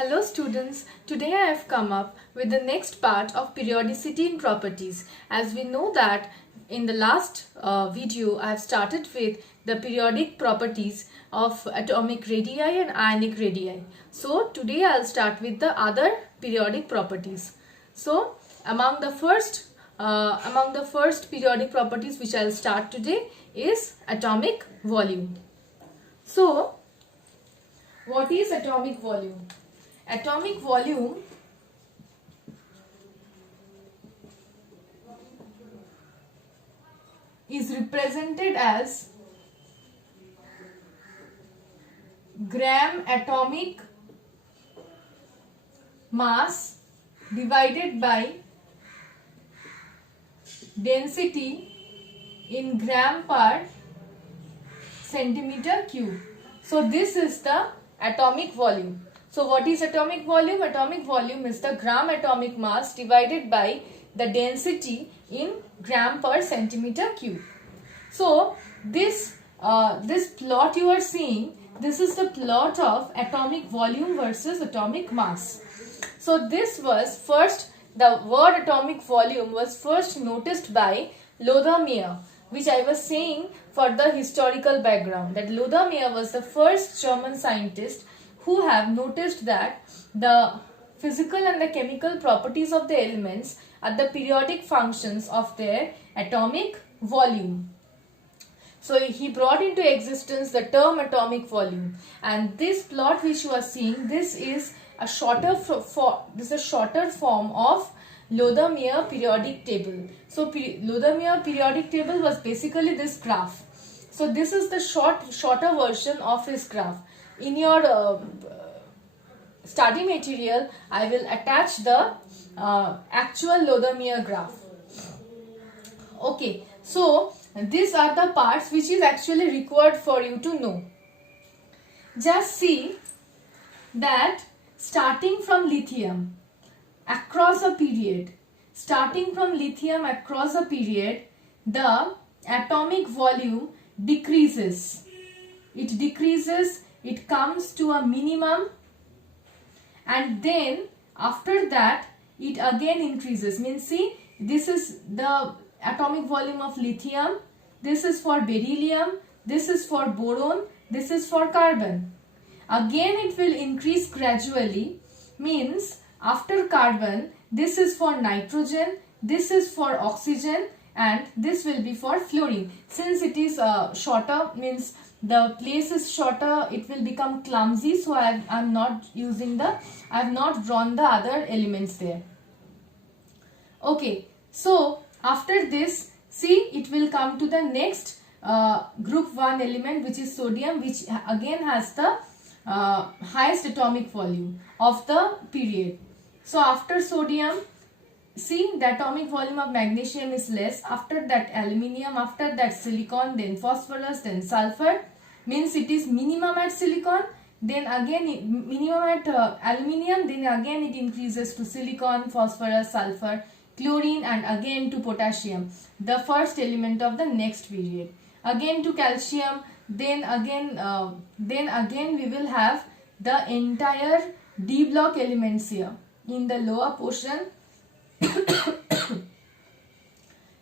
Hello students, today I have come up with the next part of periodicity in properties. As we know that in the last video I have started with the periodic properties of atomic radii and ionic radii. So today I will start with the other periodic properties. So among the first periodic properties which I will start today is atomic volume. So what is atomic volume? Atomic volume is represented as gram atomic mass divided by density in gram per centimeter cube. So this is the atomic volume. So what is atomic volume? Atomic volume is the gram atomic mass divided by the density in gram per centimeter cube. So this plot you are seeing, this is the plot of atomic volume versus atomic mass. So this was first, the word atomic volume was first noticed by Lothar, which I was saying for the historical background, that Lothar was the first German scientist who have noticed that the physical and the chemical properties of the elements are the periodic functions of their atomic volume. So he brought into existence the term atomic volume, and this plot which you are seeing, this is a shorter form of Lothar periodic table. So Lothar periodic table was basically this graph. So this is the shorter version of his graph. In your study material, I will attach the actual Lothar graph. Okay, so these are the parts which is actually required for you to know. Just see that starting from lithium across a period, the atomic volume decreases. It decreases, it comes to a minimum, and then after that it again increases. Means see, this is the atomic volume of lithium, this is for beryllium, this is for boron, this is for carbon. Again it will increase gradually, means after carbon this is for nitrogen, this is for oxygen, and this will be for fluorine. Since it is shorter, means the place is shorter, it will become clumsy, so I have not drawn the other elements there. Okay, so after this, see, it will come to the next group 1 element, which is sodium, which again has the highest atomic volume of the period. So after sodium, see, the atomic volume of magnesium is less, after that aluminium, after that silicon, then phosphorus, then sulfur, means it is minimum at silicon, then again minimum at aluminium, then again it increases to silicon, phosphorus, sulfur, chlorine, and again to potassium, the first element of the next period, again to calcium, then again we will have the entire D block elements here in the lower portion.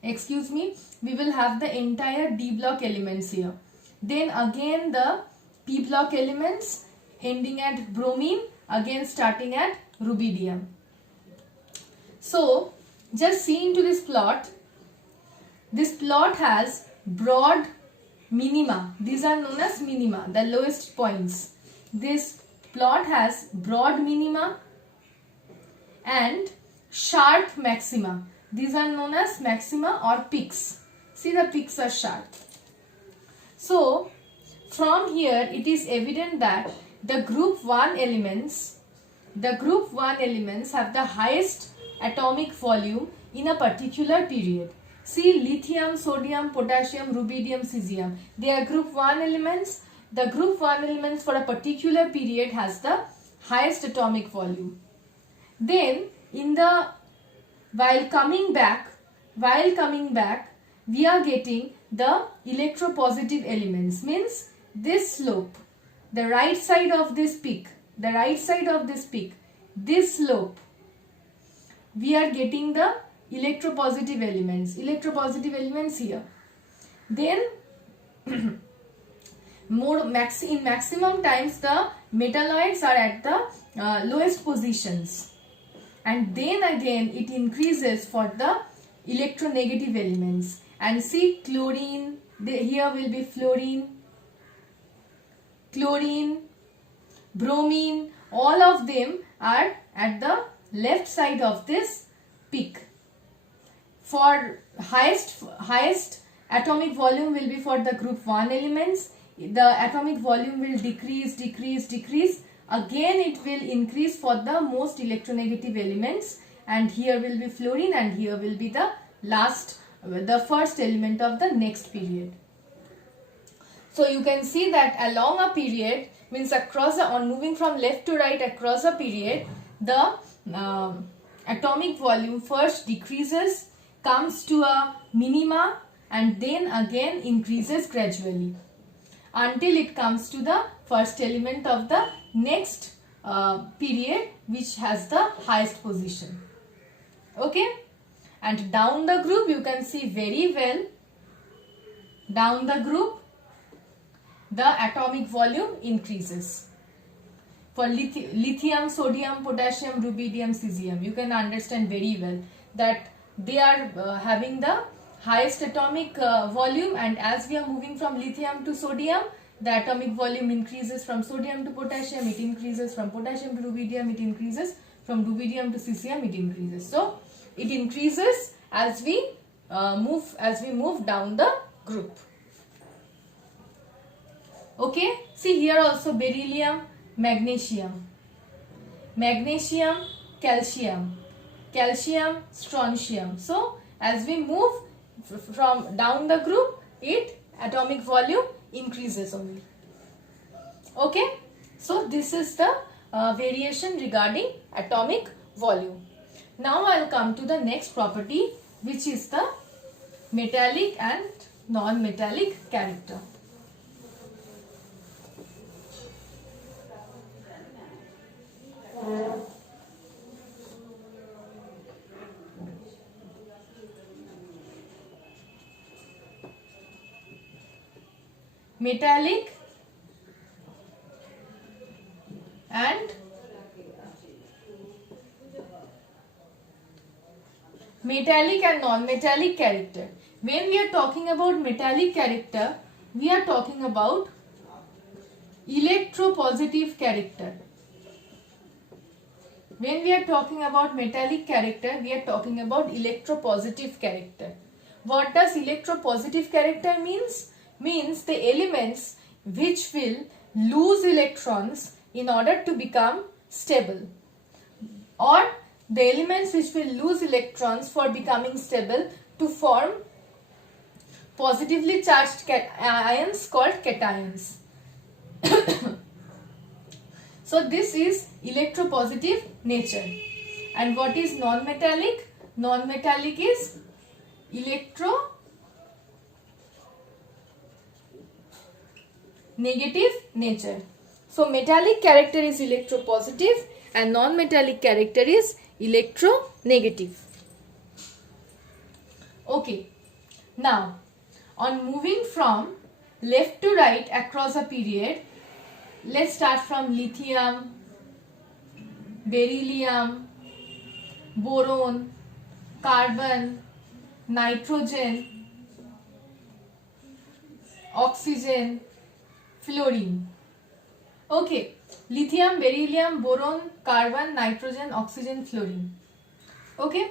Excuse me, we will have the entire D block elements here. Then again the P block elements ending at bromine, again starting at rubidium. So just see into this plot. This plot has broad minima. These are known as minima, the lowest points. This plot has broad minima and sharp maxima. These are known as maxima or peaks. See, the peaks are sharp. So from here it is evident that the group 1 elements have the highest atomic volume in a particular period. See, lithium, sodium, potassium, rubidium, cesium, they are group 1 elements. The group 1 elements for a particular period has the highest atomic volume. Then while coming back, we are getting the electropositive elements, means this slope, the right side of this peak, the right side of this peak, this slope, we are getting the electropositive elements here. Then in maximum times the metalloids are at the lowest positions, and then again it increases for the electronegative elements. And see, chlorine, here will be fluorine, chlorine, bromine, all of them are at the left side of this peak. For highest atomic volume will be for the group 1 elements. The atomic volume will decrease. Again it will increase for the most electronegative elements, and here will be fluorine, and here will be the first element of the next period. So you can see that along a period, means on moving from left to right across a period, the atomic volume first decreases, comes to a minima, and then again increases gradually until it comes to the first element of the next period, which has the highest position. Okay, and down the group you can see very well, down the group the atomic volume increases. For lithium, sodium, potassium, rubidium, cesium, you can understand very well that they are having the highest atomic volume, and as we are moving from lithium to sodium, the atomic volume increases. From sodium to potassium it increases, from potassium to rubidium it increases, from rubidium to cesium it increases. So it increases as we move down the group. Okay, see here also beryllium, magnesium, calcium, strontium. So as we move from down the group, atomic volume increases only. Okay, so this is the variation regarding atomic volume. Now I will come to the next property, which is the metallic and non-metallic character. Metallic and non-metallic character. When we are talking about metallic character, we are talking about electropositive character. When we are talking about metallic character, we are talking about electropositive character. What does electropositive character means? Means the elements which will lose electrons in order to become stable, or the elements which will lose electrons for becoming stable to form positively charged ions called cations. So this is electropositive nature. And what is non-metallic? Non-metallic is electronegative nature. So metallic character is electropositive and non-metallic character is electronegative. Okay, now on moving from left to right across a period, let's start from lithium, beryllium, boron, carbon, nitrogen, oxygen, fluorine. Okay, lithium, beryllium, boron, carbon, nitrogen, oxygen, fluorine. Okay,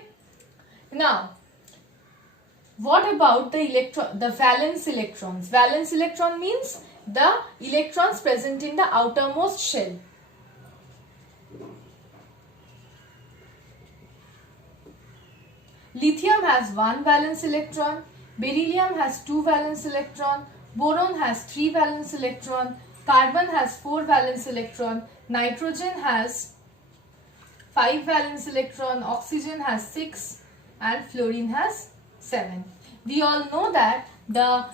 now what about the valence electrons? Valence electron means the electrons present in the outermost shell. Lithium has 1 valence electron, beryllium has 2 valence electron, boron has 3 valence electron, carbon has 4 valence electron, nitrogen has 5 valence electron, oxygen has 6 and fluorine has 7. We all know that the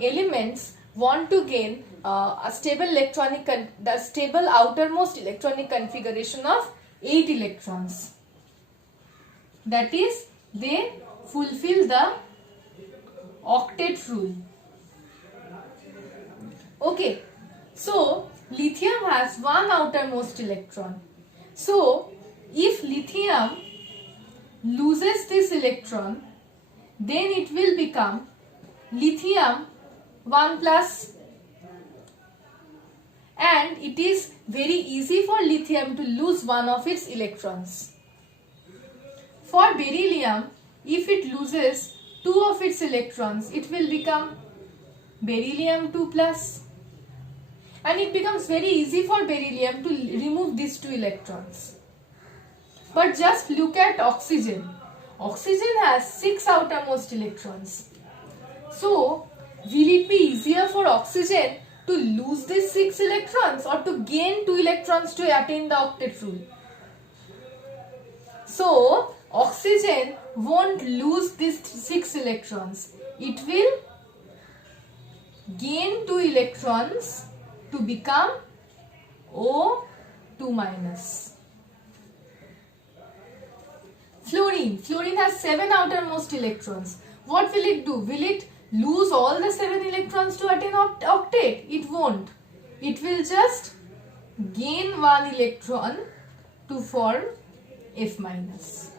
elements want to gain a stable the stable outermost electronic configuration of 8 electrons. That is, they fulfill the octet rule. Okay, so lithium has one outermost electron. So if lithium loses this electron, then it will become lithium 1 plus, and it is very easy for lithium to lose one of its electrons. For beryllium, if it loses 2 of its electrons, it will become beryllium 2 plus, and it becomes very easy for beryllium to remove these 2 electrons. But just look at oxygen. Oxygen has 6 outermost electrons. So, will it be easier for oxygen to lose these 6 electrons or to gain 2 electrons to attain the octet rule? So, oxygen won't lose these 6 electrons. It will gain 2 electrons to become O2 minus. Fluorine has 7 outermost electrons. What will it do? Will it lose all the 7 electrons to attain octet? It won't. It will just gain 1 electron to form F minus.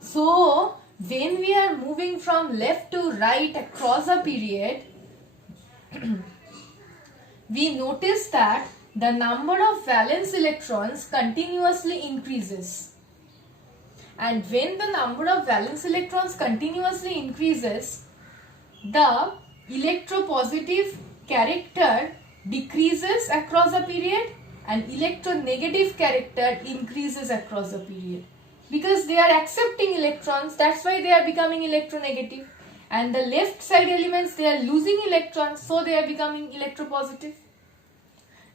So, when we are moving from left to right across a period, we notice that the number of valence electrons continuously increases. And when the number of valence electrons continuously increases, the electropositive character decreases across a period and electronegative character increases across a period. Because they are accepting electrons, that's why they are becoming electronegative. And the left side elements, they are losing electrons, so they are becoming electropositive.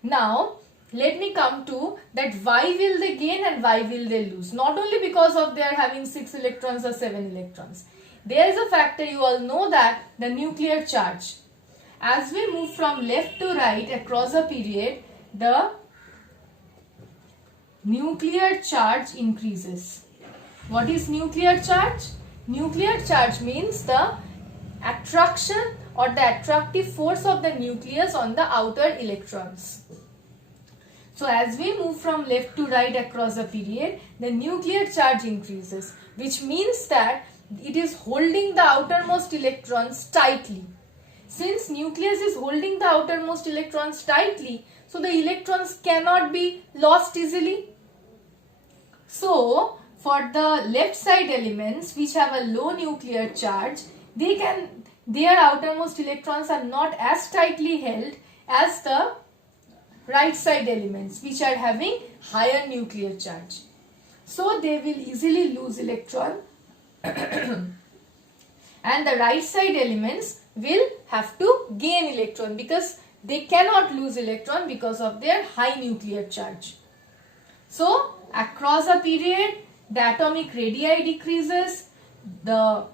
Now, let me come to that why will they gain and why will they lose. Not only because of they are having 6 electrons or 7 electrons. There is a factor, you all know, that the nuclear charge. As we move from left to right across a period, the nuclear charge increases. What is nuclear charge? Nuclear charge means the attraction or the attractive force of the nucleus on the outer electrons. So as we move from left to right across a period, the nuclear charge increases, which means that it is holding the outermost electrons tightly. Since nucleus is holding the outermost electrons tightly, so the electrons cannot be lost easily. So, for the left side elements which have a low nuclear charge, their outermost electrons are not as tightly held as the right side elements which are having higher nuclear charge. So, they will easily lose electron and the right side elements will have to gain electron because they cannot lose electron because of their high nuclear charge. So, across a period, the atomic radii decreases, the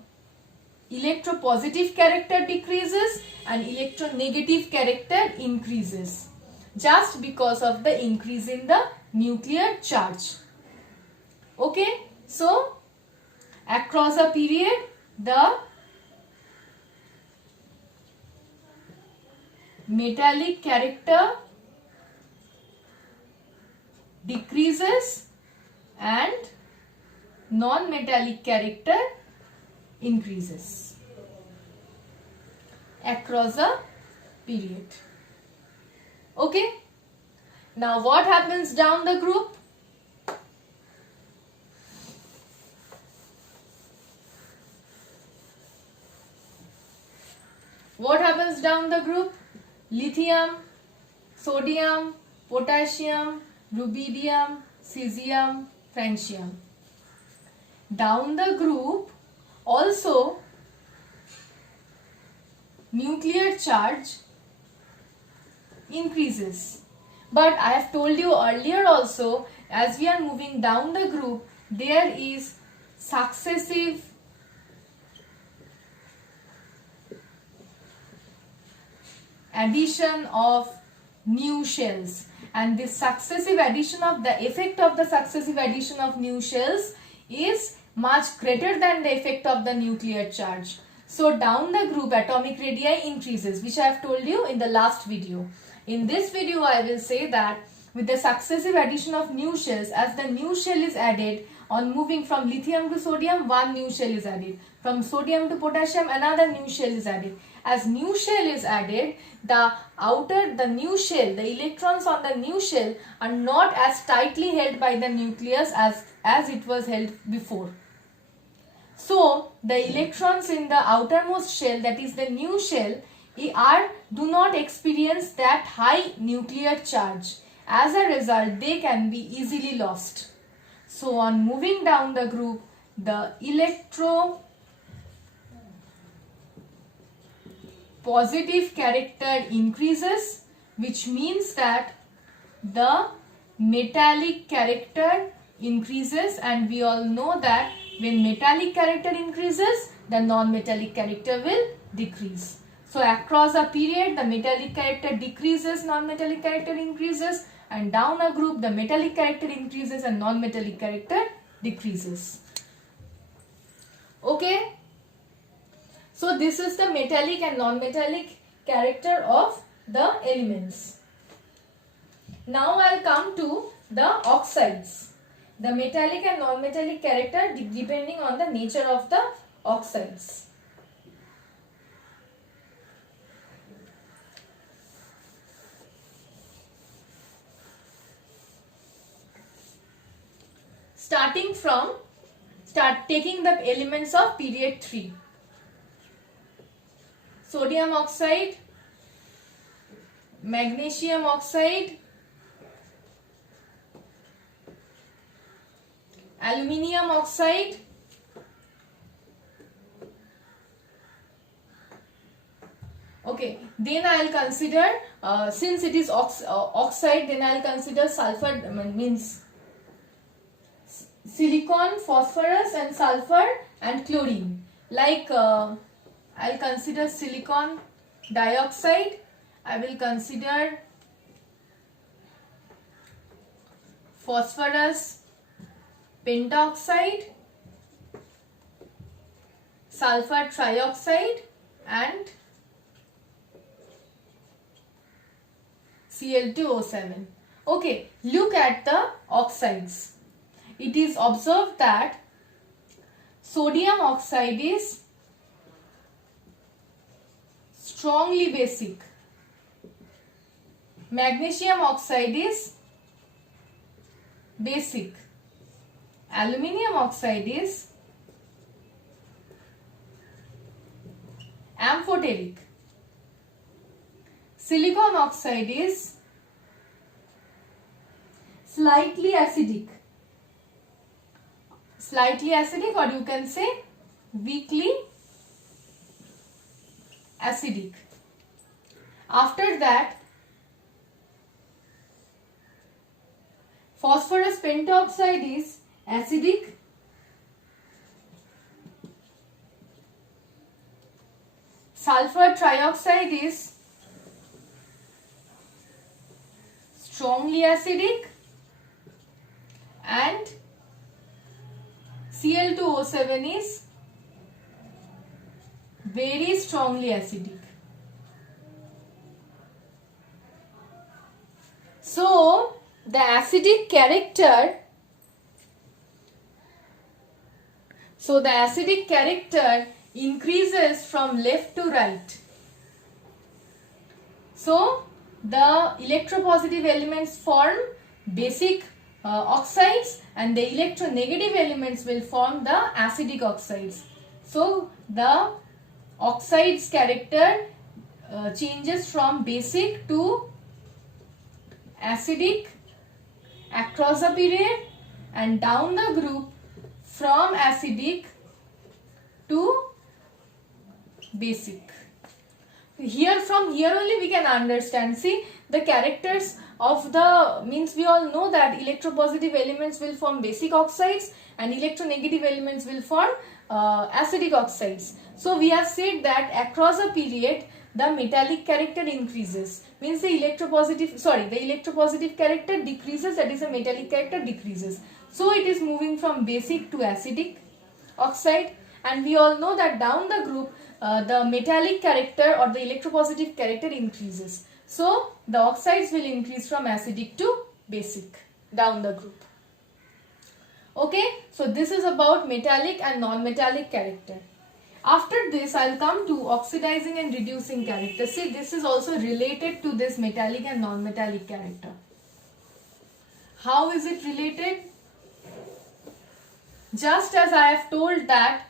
electropositive character decreases and electronegative character increases just because of the increase in the nuclear charge. Okay, so across a period, the metallic character decreases and non-metallic character increases across a period. Okay, now what happens down the group? What happens down the group? Lithium, sodium, potassium, rubidium, cesium, francium. Down the group also nuclear charge increases. But I have told you earlier also, as we are moving down the group, there is successive addition of new shells, and this successive addition of the effect of the successive addition of new shells is much greater than the effect of the nuclear charge. So down the group atomic radii increases, which I have told you in the last video. In this video I will say that with the successive addition of new shells, as the new shell is added, on moving from lithium to sodium, one new shell is added. From sodium to potassium, another new shell is added. As new shell is added, the new shell, the electrons on the new shell are not as tightly held by the nucleus as it was held before. So the electrons in the outermost shell, that is the new shell, do not experience that high nuclear charge. As a result, they can be easily lost. So on moving down the group, the electropositive character increases, which means that the metallic character increases, and we all know that when metallic character increases, the non-metallic character will decrease. So across a period, the metallic character decreases, non-metallic character increases, and down a group the metallic character increases and non-metallic character decreases. Okay. So this is the metallic and non-metallic character of the elements. Now I'll come to the oxides. The metallic and non-metallic character depending on the nature of the oxides. Taking the elements of period 3. Sodium oxide, magnesium oxide, aluminium oxide, okay, then I will consider, since it is oxide, then I will consider sulfur, means silicon, phosphorus and sulfur and chlorine. Like I'll consider silicon dioxide, I will consider phosphorus pentoxide, sulfur trioxide and Cl2O7. Okay, look at the oxides. It is observed that sodium oxide is strongly basic. Magnesium oxide is basic. Aluminium oxide is amphoteric. Silicon oxide is slightly acidic. Slightly acidic, or you can say weakly acidic. After that, phosphorus pentoxide is acidic. Sulfur trioxide is strongly acidic, and Cl2O7 is very strongly acidic. So the acidic character increases from left to right. So the electropositive elements form basic oxides, and the electronegative elements will form the acidic oxides. So the oxides character changes from basic to acidic across a period, and down the group from acidic to basic. From here only we can understand. See, the characters of the, means we all know that electropositive elements will form basic oxides and electronegative elements will form acidic oxides. So we have said that across a period the metallic character increases. Means the electropositive character decreases, that is the metallic character decreases. So it is moving from basic to acidic oxide, and we all know that down the group the metallic character or the electropositive character increases. So the oxides will increase from acidic to basic down the group. Okay, so this is about metallic and non-metallic character. After this, I'll come to oxidizing and reducing character. See, this is also related to this metallic and non-metallic character. How is it related? Just as I have told that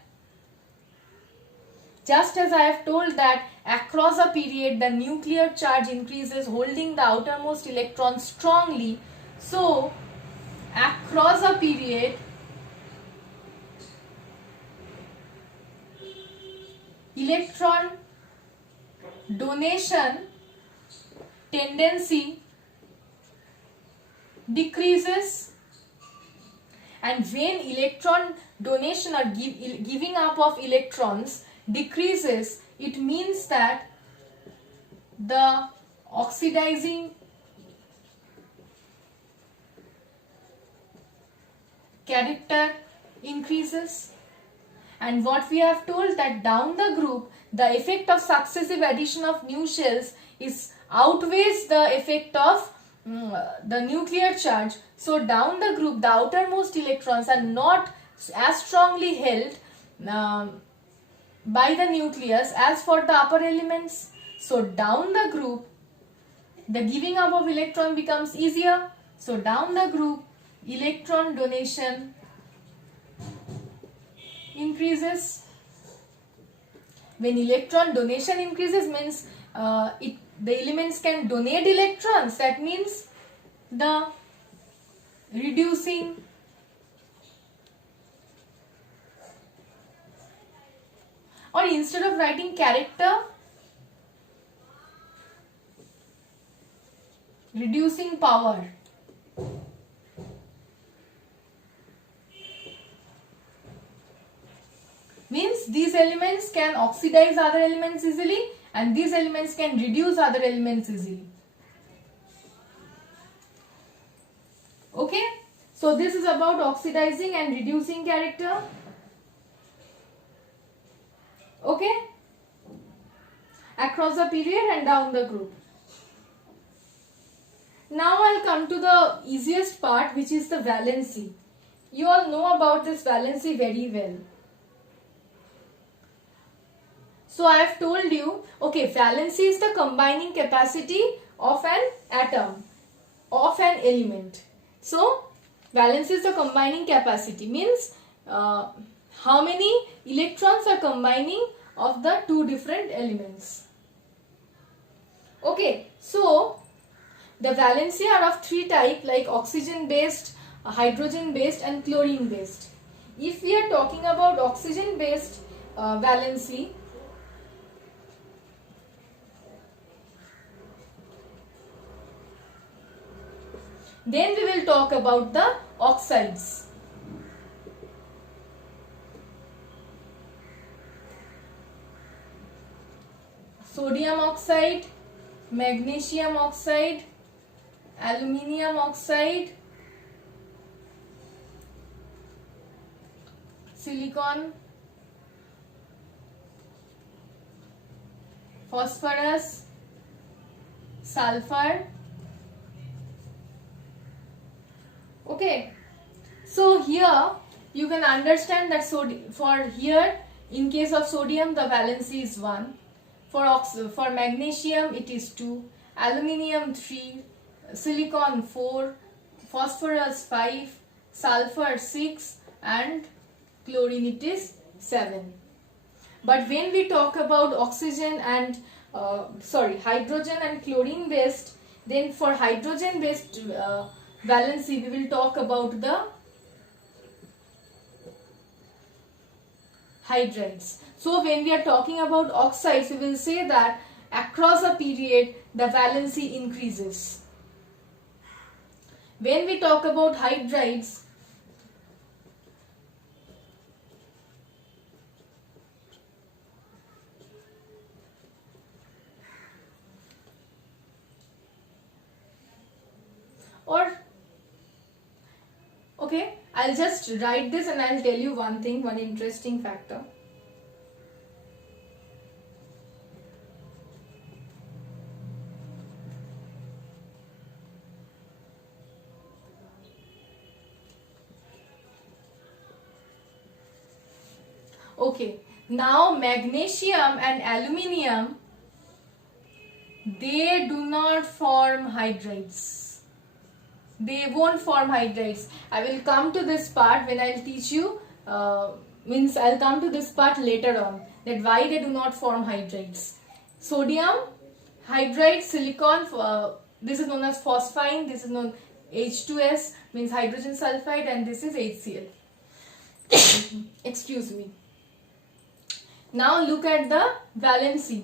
across a period the nuclear charge increases holding the outermost electron strongly, so across a period electron donation tendency decreases, and when electron donation or giving up of electrons decreases, it means that the oxidizing character increases. And what we have told, that down the group the effect of successive addition of new shells is outweighs the effect of the nuclear charge. So down the group the outermost electrons are not as strongly held by the nucleus as for the upper elements. So down the group the giving up of electron becomes easier. So down the group electron donation increases. When electron donation increases means the elements can donate electrons. That means the reducing or instead of writing character, reducing power. Means these elements can oxidize other elements easily and these elements can reduce other elements easily. Okay, so this is about oxidizing and reducing character. Okay, across the period and down the group. Now I'll come to the easiest part, which is the valency. You all know about this valency very well. So I have told you, okay, valency is the combining capacity of an atom, of an element. So valency is the combining capacity, means how many electrons are combining of the two different elements. Okay, so the valency are of three types, like oxygen based, hydrogen based and chlorine based. If we are talking about oxygen based valency, then we will talk about the oxides. Sodium oxide, magnesium oxide, aluminium oxide, silicon, phosphorus, sulfur. Okay, so here you can understand that for here in case of sodium the valency is 1, for magnesium it is 2, aluminium 3, silicon 4, phosphorus 5, sulfur 6 and chlorine it is 7. But when we talk about oxygen and hydrogen and chlorine based, then for hydrogen based valency we will talk about the hydrides. So when we are talking about oxides, we will say that across a period the valency increases. When we talk about hydrides, I'll just write this and I'll tell you one thing, one interesting factor. Okay, now magnesium and aluminium, they do not form hydrides. They won't form hydrides. I will come to this part when I'll teach you, I'll come to this part later on, that why they do not form hydrides. Sodium, hydride, silicon, this is known as phosphine, this is known H2S, means hydrogen sulfide, and this is HCl. Excuse me. Now look at the valency.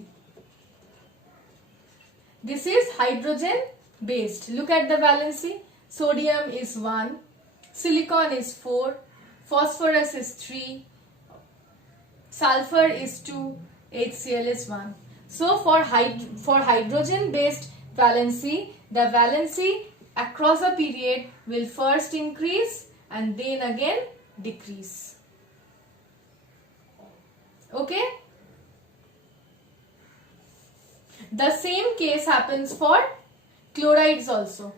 This is hydrogen based. Look at the valency. Sodium is 1, silicon is 4, phosphorus is 3, sulfur is 2, HCl is 1. So for hydrogen based valency, the valency across a period will first increase and then again decrease. Okay? The same case happens for chlorides also.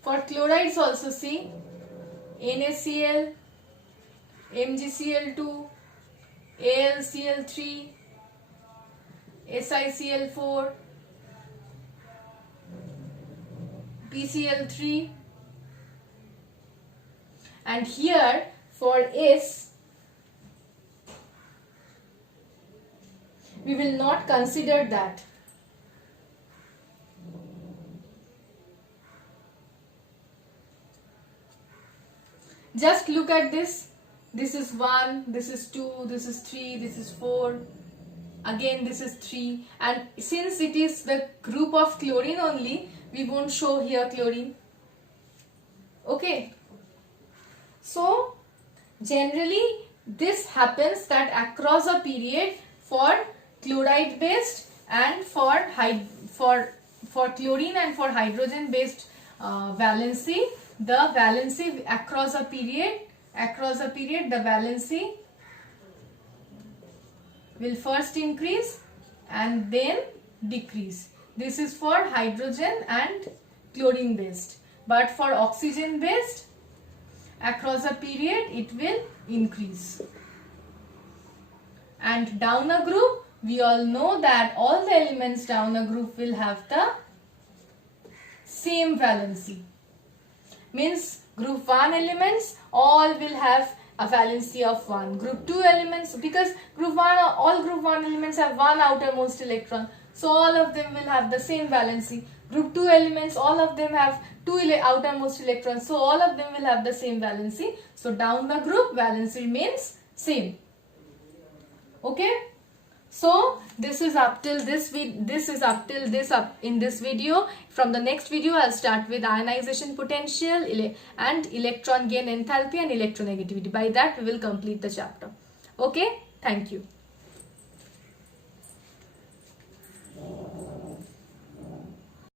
For chlorides also, see, NaCl, MgCl2, AlCl3, SiCl4, PCl3, and here for S, we will not consider that. Just look at this. This is 1, this is 2, this is 3, this is 4. Again this is 3. And since it is the group of chlorine only, we won't show here chlorine. Okay. So generally this happens that across a period for chloride based and for chlorine and for hydrogen based valency, the valency across a period the valency will first increase and then decrease. This is for hydrogen and chlorine based, but for oxygen based across a period it will increase. And down a group, we all know that all the elements down a group will have the same valency. Means group 1 elements all will have a valency of 1. Group 2 elements, because all group 1 elements have one outermost electron, so all of them will have the same valency. Group 2 elements, all of them have two outermost electrons, so all of them will have the same valency. So down the group, valency remains same. Okay, so this is up till this in this video. From the next video I'll start with ionization potential and electron gain enthalpy and electronegativity. By that we will complete the chapter. Okay, thank you.